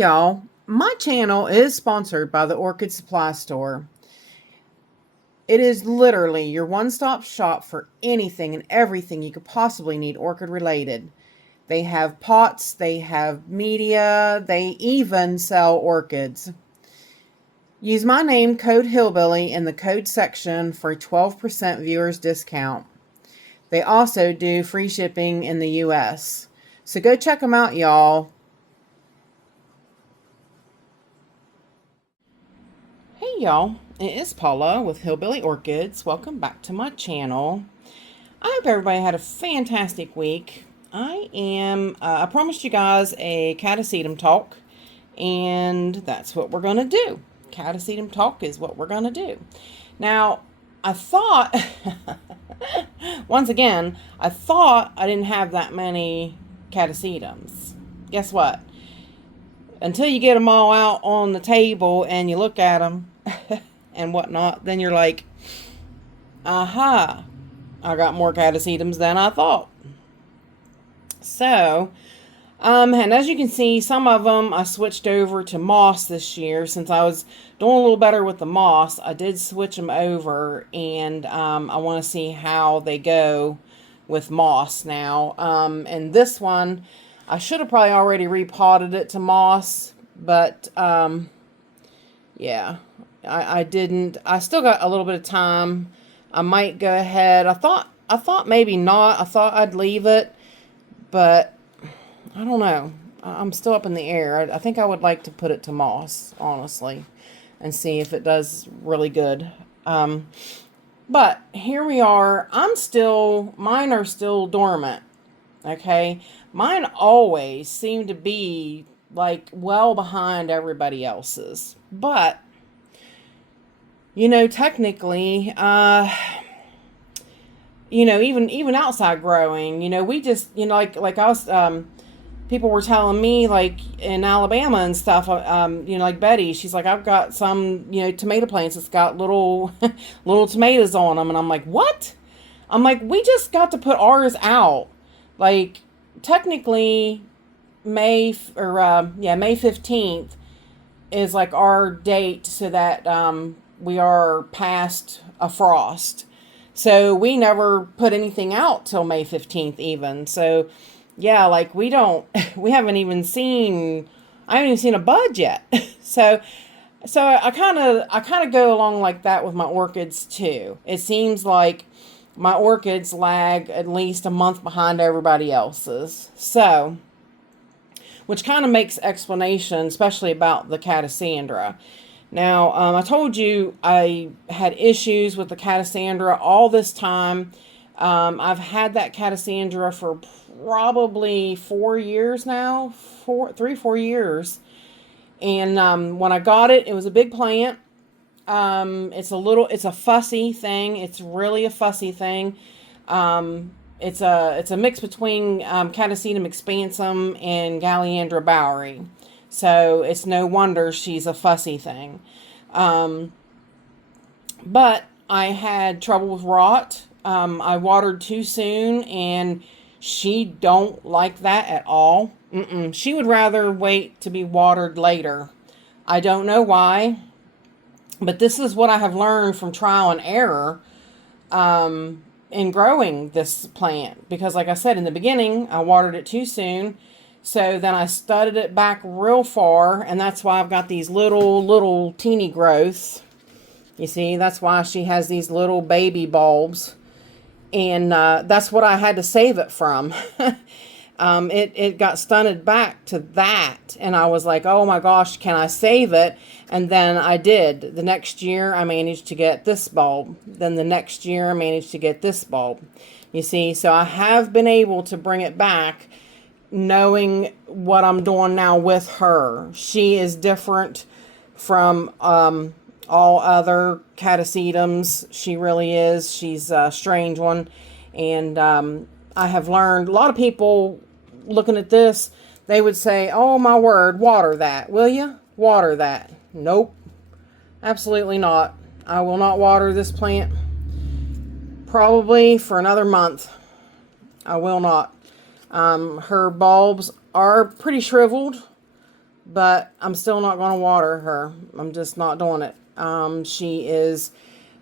Y'all, my channel is sponsored by the Orchid Supply Store. It is literally your one-stop shop for anything and everything you could possibly need orchid related. They have pots, they have media, they even sell orchids. Use my name, code Hillbilly, in the code section for a 12% viewers discount. They also do free shipping in the US. So go check them out, y'all. Hey y'all, it is Paula with Hillbilly Orchids. Welcome back to my channel. I hope everybody had a fantastic week. I promised you guys a Catasetum talk, and that's what we're going to do. Catasetum talk is what we're going to do. Now, I thought, once again, I thought I didn't have that many Catasetums. Guess what? Until you get them all out on the table and you look at them and whatnot, then you're like, aha, I got more Catasetums than I thought. So, and as you can see, some of them I switched over to moss this year. Since I was doing a little better with the moss, I did switch them over, and I want to see how they go with moss now. And this one, I should have probably already repotted it to moss, but yeah, I didn't. I still got a little bit of time. I might go ahead. I thought maybe not. I thought I'd leave it, but I don't know. I'm still up in the air. I think I would like to put it to moss, honestly, and see if it does really good. But here we are. Mine are still dormant. Okay, mine always seem to be like well behind everybody else's, but you know, technically, you know, even outside growing, you know, we just, you know, like I was, people were telling me, like in Alabama and stuff, you know, like Betty, she's like, I've got some, you know, tomato plants that's got little little tomatoes on them, and I'm like, what? I'm like, we just got to put ours out. Like, technically, May 15th is like our date, so that we are past a frost. So we never put anything out till May 15th even. So yeah, like we haven't even seen, I haven't even seen a bud yet. so I kind of go along like that with my orchids too. It seems like my orchids lag at least a month behind everybody else's. So, which kind of makes explanation, especially about the Catasandra. Now, I told you I had issues with the Catasandra all this time. I've had that Catasandra for probably 4 years now, 4 years. And when I got it, it was a big plant. It's a fussy thing. It's really a fussy thing. It's a mix between Catasetum expansum and Galliandra bowery. So it's no wonder she's a fussy thing. But I had trouble with rot. I watered too soon, and she don't like that at all. She would rather wait to be watered later. I don't know why. But this is what I have learned from trial and error in growing this plant. Because like I said, in the beginning, I watered it too soon. So then I studded it back real far. And that's why I've got these little teeny growths. You see, that's why she has these little baby bulbs. And that's what I had to save it from. It got stunted back to that, and I was like, oh my gosh, can I save it? And then I did. The next year I managed to get this bulb. Then the next year I managed to get this bulb. You see, so I have been able to bring it back, knowing what I'm doing now with her. She is different from all other Catasetums. She really is. She's a strange one. And I have learned, a lot of people looking at this, they would say, oh my word, water that, will you? Water that. Nope. Absolutely not. I will not water this plant probably for another month. I will not. Her bulbs are pretty shriveled, but I'm still not going to water her. I'm just not doing it. She is,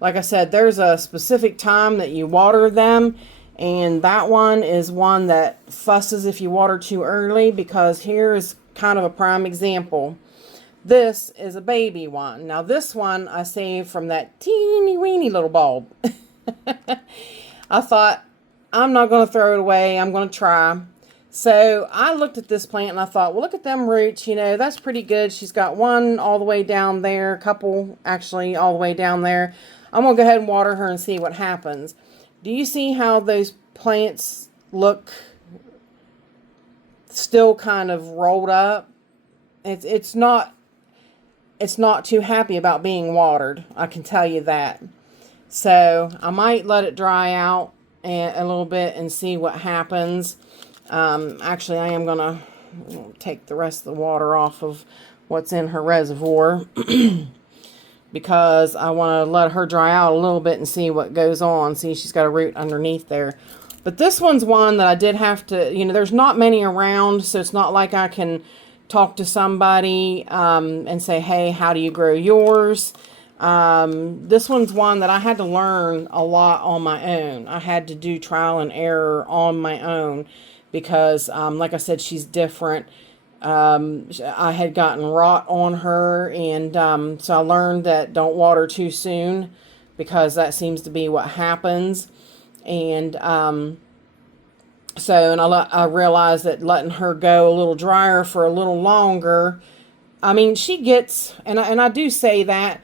like I said, there's a specific time that you water them, and that one is one that fusses if you water too early, because here is kind of a prime example. This is a baby one. Now this one I saved from that teeny weeny little bulb. I thought, I'm not going to throw it away. I'm going to try. So I looked at this plant and I thought, well, look at them roots. You know, that's pretty good. She's got one all the way down there, a couple actually all the way down there. I'm going to go ahead and water her and see what happens. Do you see how those plants look still kind of rolled up? It's not too happy about being watered. I can tell you that. So I might let it dry out a little bit and see what happens. Actually, I am going to take the rest of the water off of what's in her reservoir because I want to let her dry out a little bit and see what goes on. See, she's got a root underneath there. But this one's one that I did have to, you know, there's not many around, so it's not like I can talk to somebody and say, hey, how do you grow yours? This one's one that I had to learn a lot on my own. I had to do trial and error on my own because, like I said, she's different. I had gotten rot on her, and so I learned that don't water too soon because that seems to be what happens. And I realized that letting her go a little drier for a little longer, I mean, she gets, and I do say that,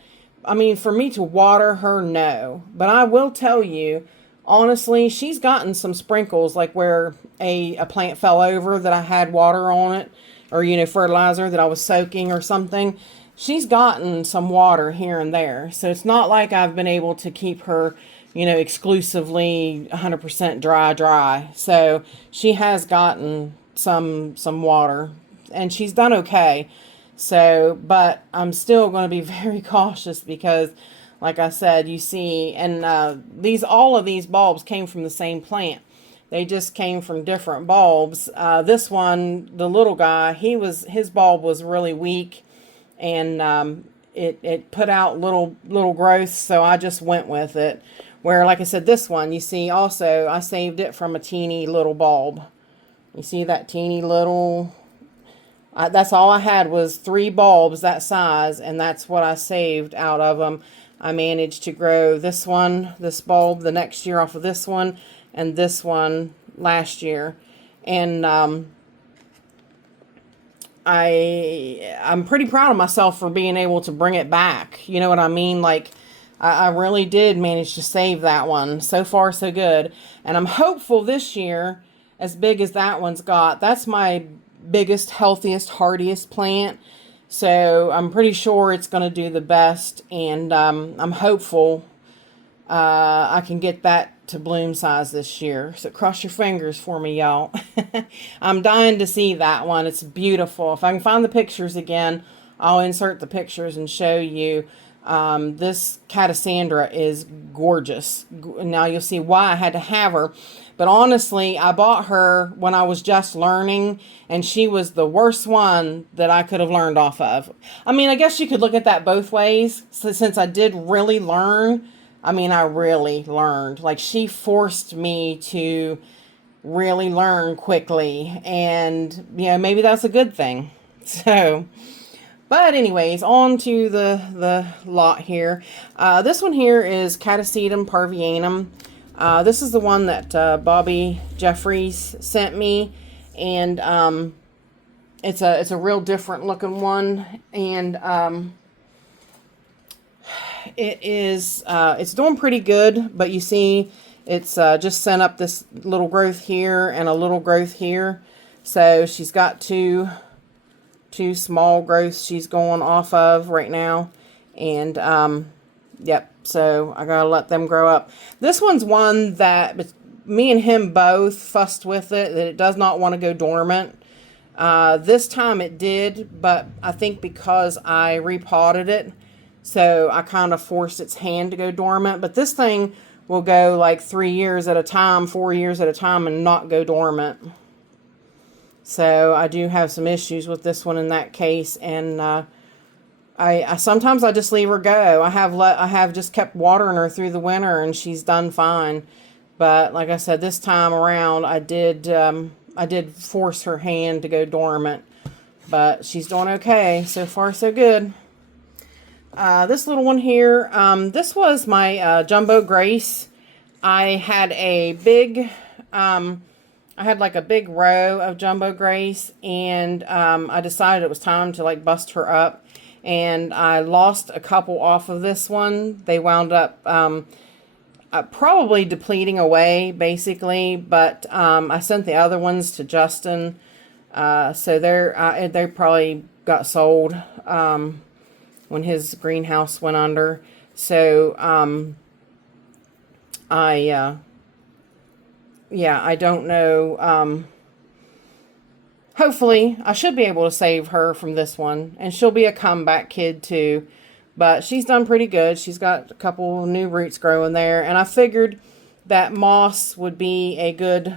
I mean, for me to water her, no. But I will tell you, honestly, she's gotten some sprinkles, like where a plant fell over that I had water on it, or, you know, fertilizer that I was soaking or something. She's gotten some water here and there. So it's not like I've been able to keep her, you know, exclusively 100% dry. So she has gotten some water, and she's done okay. So, but I'm still going to be very cautious because, like I said, you see, and all of these bulbs came from the same plant. They just came from different bulbs. This one, the little guy, his bulb was really weak, and it put out little growths, so I just went with it. Where, like I said, this one, you see, also, I saved it from a teeny little bulb. You see that teeny little... that's all I had was 3 bulbs that size, and that's what I saved out of them. I managed to grow this one, this bulb, the next year off of this one, and this one last year. And I'm pretty proud of myself for being able to bring it back. You know what I mean? Like, I really did manage to save that one. So far, so good. And I'm hopeful this year, as big as that one's got, that's my biggest, healthiest, hardiest plant. So I'm pretty sure it's going to do the best. And I'm hopeful I can get that to bloom size this year. So cross your fingers for me, y'all. I'm dying to see that one. It's beautiful. If I can find the pictures again, I'll insert the pictures and show you. This Catasetum is gorgeous. Now you'll see why I had to have her. But honestly, I bought her when I was just learning, and she was the worst one that I could have learned off of. I mean, I guess you could look at that both ways. So since I did really learn, I mean, I really learned. Like, she forced me to really learn quickly, and, you know, maybe that's a good thing. So... but anyways, on to the lot here. This one here is Catasetum parvianum. This is the one that Bobby Jeffries sent me, and it's a real different looking one, and it's doing pretty good. But you see, it's just sent up this little growth here and a little growth here, so she's got two small growths she's going off of right now. And yep, so I gotta let them grow up. This one's one that me and him both fussed with it, that it does not want to go dormant. This time it did, but I think because I repotted it, so I kind of forced its hand to go dormant. But this thing will go like 3 years at a time, 4 years at a time, and not go dormant. So I do have some issues with this one in that case, and I sometimes I just leave her go. I have just kept watering her through the winter, and she's done fine. But like I said, this time around, I did force her hand to go dormant, but she's doing okay so far, so good. This little one here, this was my Jumbo Grace. I had a big, I had like a big row of Jumbo Grace, and I decided it was time to like bust her up, and I lost a couple off of this one. They wound up probably depleting away, basically, but I sent the other ones to Justin, so they probably got sold when his greenhouse went under. So yeah, I don't know. Hopefully, I should be able to save her from this one, and she'll be a comeback kid too. But she's done pretty good. She's got a couple new roots growing there, and I figured that moss would be a good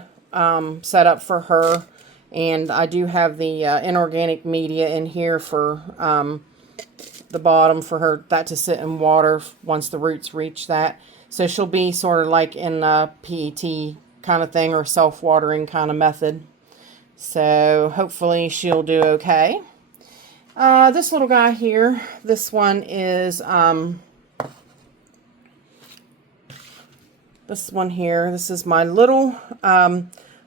setup for her. And I do have the inorganic media in here for the bottom for her that to sit in water once the roots reach that. So she'll be sort of like in a PET kind of thing, or self-watering kind of method. So hopefully she'll do okay. This little guy here, this one is, this one here, this is my little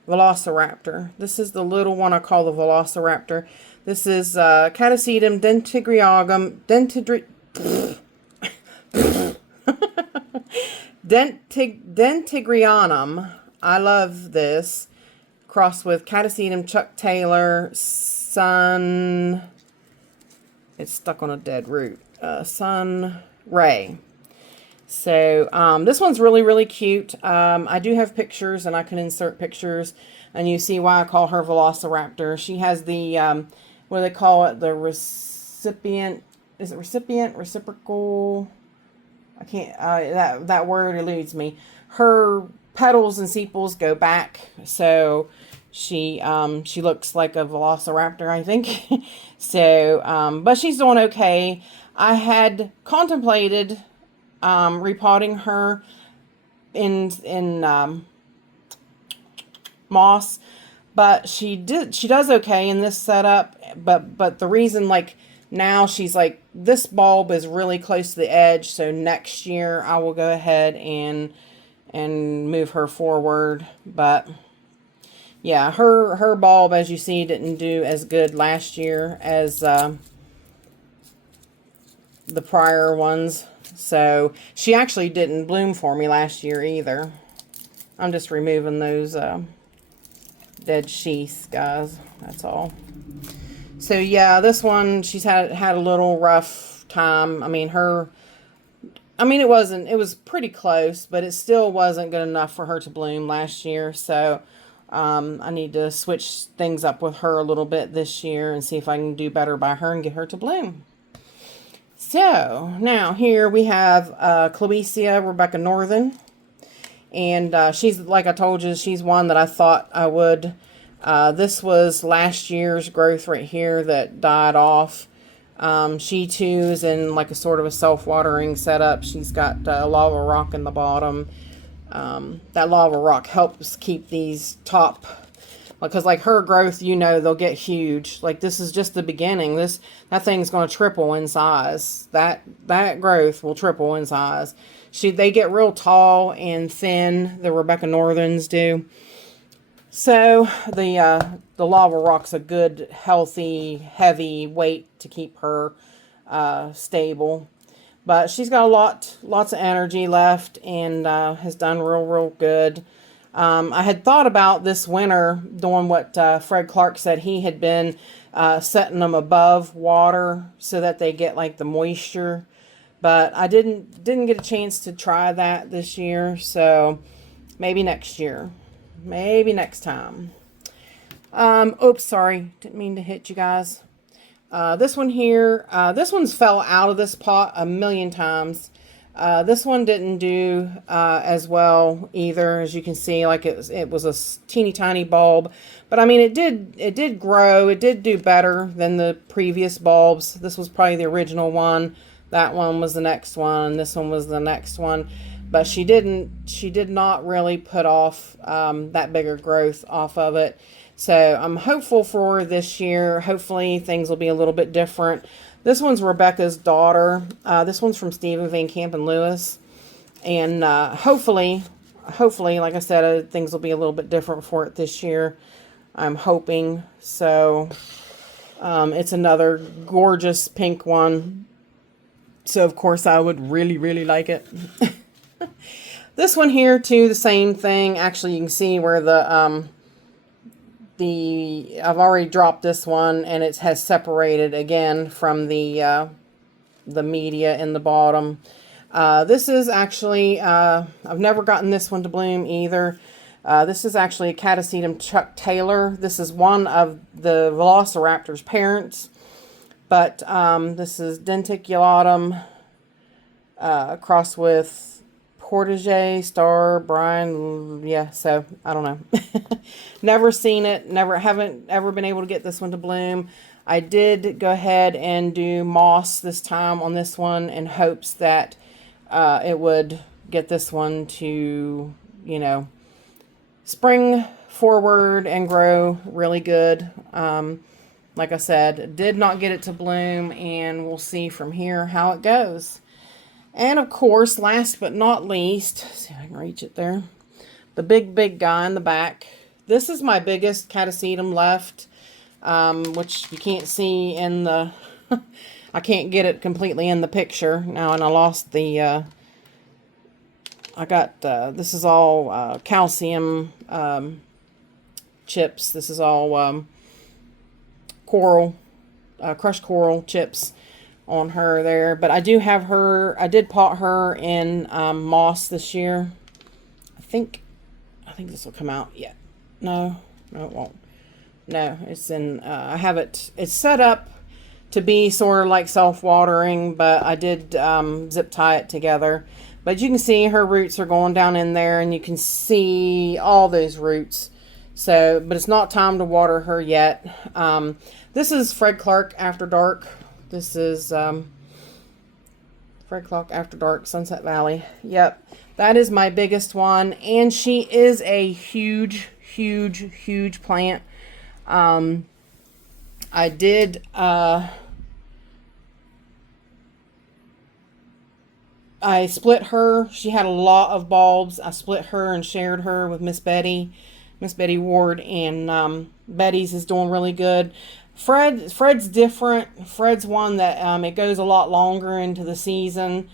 Velociraptor. This is the little one I call the Velociraptor. This is Catasetum dentigrianum. I love this. Crossed with Catasetum Chuck Taylor Sun. It's stuck on a dead root. Sun Ray. So this one's really, really cute. I do have pictures, and I can insert pictures, and you see why I call her Velociraptor. She has the, what do they call it? The recipient, is it recipient? Reciprocal? I can't, that word eludes me. Her petals and sepals go back, so she looks like a Velociraptor, I think. So, but she's doing okay. I had contemplated repotting her in moss, but she does okay in this setup. But the reason, like, now she's like, this bulb is really close to the edge, so next year I will go ahead and move her forward. But yeah, her bulb, as you see, didn't do as good last year as the prior ones. So she actually didn't bloom for me last year either. I'm just removing those dead sheaths, guys. That's all. So yeah, this one, she's had a little rough time. I mean, it was pretty close, but it still wasn't good enough for her to bloom last year. So I need to switch things up with her a little bit this year and see if I can do better by her and get her to bloom. So now here we have Cloecia Rebecca Northern, and she's, like I told you, she's one that I thought I would. This was last year's growth right here that died off. She too is in like a sort of a self-watering setup. She's got lava rock in the bottom. That lava rock helps keep these top, because like her growth, they'll get huge. Like this is just the beginning. That thing's going to triple in size. That growth will triple in size. They get real tall and thin, the Rebecca Northerns do. So the lava rock's a good, healthy, heavy weight to keep her stable. But she's got lots of energy left, and has done real good. I had thought about this winter doing what Fred Clark said. He had been setting them above water so that they get like the moisture. But I didn't get a chance to try that this year, so maybe next year. Maybe next time. Oops, sorry. Didn't mean to hit you guys. This one here, this one's fell out of this pot a million times. This one didn't do as well either, as you can see. Like it was a teeny tiny bulb, but I mean it did grow. It did do better than the previous bulbs. This was probably the original one. That one was the next one. This one was the next one. But she did not really put off that bigger growth off of it. So I'm hopeful for this year. Hopefully things will be a little bit different. This one's Rebecca's daughter. This one's from Stephen Van Camp and Lewis. And hopefully, like I said, things will be a little bit different for it this year. I'm hoping. So it's another gorgeous pink one. So, of course, I would really, really like it. This one here, too, the same thing. Actually, you can see where I've already dropped this one, and it has separated again from the media in the bottom. This is actually, I've never gotten this one to bloom either. This is actually a Catasetum Chuck Taylor. This is one of the Velociraptor's parents. But this is Denticulatum crossed with Portage, Star, Brian. Yeah, so I don't know. Never seen it. Haven't ever been able to get this one to bloom. I did go ahead and do moss this time on this one in hopes that it would get this one to, you know, spring forward and grow really good. Like I said, did not get it to bloom, and we'll see from here how it goes. And of course, last but not least, see if I can reach it there, the big guy in the back. This is my biggest Catasetum left, which you can't see in the, I can't get it completely in the picture now, and I lost the, I got, this is all calcium chips. This is all coral, crushed coral chips on her there. But I do have her, I did pot her in moss this year. I think this will come out yet. No, it won't. No, it's in, I have it, it's set up to be sort of like self-watering, but I did zip tie it together. But you can see her roots are going down in there, and you can see all those roots. So, but it's not time to water her yet. This is Fred Clark After Dark. This is Fred Clark After Dark, Sunset Valley. Yep, that is my biggest one, and she is a huge plant. I did I split her. She had a lot of bulbs. I split her and shared her with Miss Betty Ward, and Betty's is doing really good. Fred's different. Fred's one that it goes a lot longer into the season.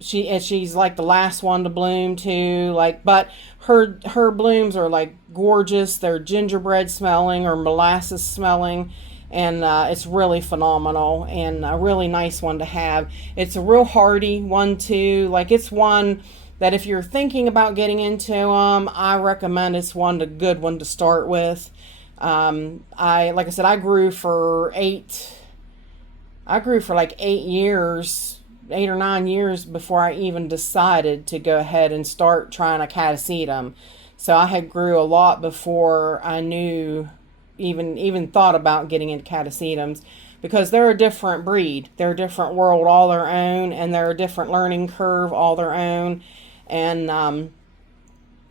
She's like the last one to bloom too. Like, but her blooms are like gorgeous. They're gingerbread smelling or molasses smelling, and it's really phenomenal and a really nice one to have. It's a real hardy one too. Like, it's one that if you're thinking about getting into them, I recommend it's a good one to start with. Like I said, I grew for like 8 years, 8 or 9 years before I even decided to go ahead and start trying a Catasetum. So I had grew a lot before I knew, even thought about getting into Catasetums, because they're a different breed. They're a different world all their own, and they're a different learning curve all their own. And,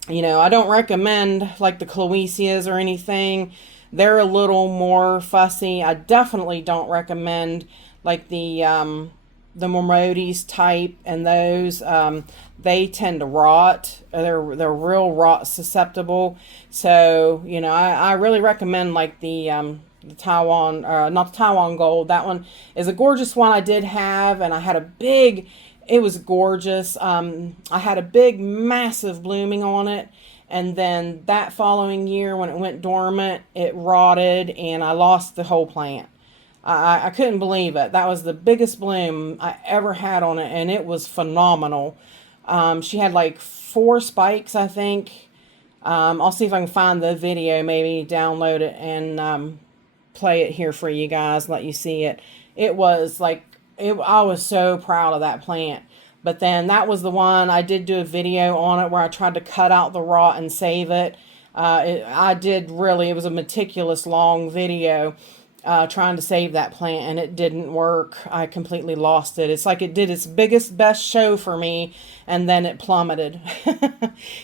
you know, I don't recommend like the Cloesias or anything. They're a little more fussy. I definitely don't recommend like the Mormodis type, and those, they tend to rot. They're real rot susceptible. So, you know, I really recommend like the Taiwan, not the Taiwan Gold. That one is a gorgeous one I did have, and I had it was gorgeous. I had a big, massive blooming on it. And then that following year, when it went dormant, it rotted, and I lost the whole plant. I couldn't believe it. That was the biggest bloom I ever had on it, and it was phenomenal. She had like 4 spikes, I think. I'll see if I can find the video, maybe download it and play it here for you guys, let you see it. It was like I was so proud of that plant. But then that was the one I did do a video on it where I tried to cut out the rot and save it. I did really, it was a meticulous long video trying to save that plant, and it didn't work. I completely lost it. It's like it did its biggest, best show for me, and then it plummeted.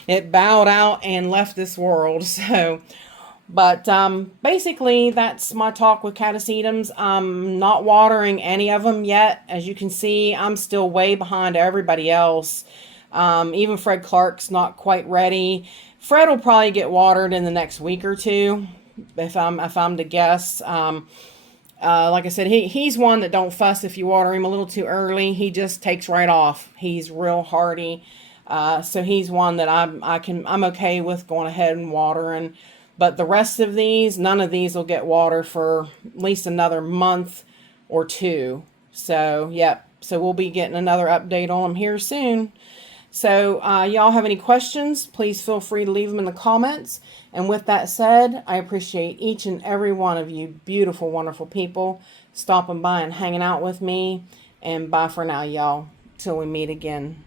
It bowed out and left this world. So, but basically, that's my talk with catasetums. I'm not watering any of them yet. As you can see, I'm still way behind everybody else. Even Fred Clark's not quite ready. Fred will probably get watered in the next week or two, if I'm to guess. Like I said, he's one that don't fuss if you water him a little too early. He just takes right off. He's real hardy. So he's one that I'm okay with going ahead and watering. But the rest of these, none of these will get water for at least another month or two. So, yep. So we'll be getting another update on them here soon. So, y'all have any questions, please feel free to leave them in the comments. And with that said, I appreciate each and every one of you beautiful, wonderful people stopping by and hanging out with me. And bye for now, y'all. Till we meet again.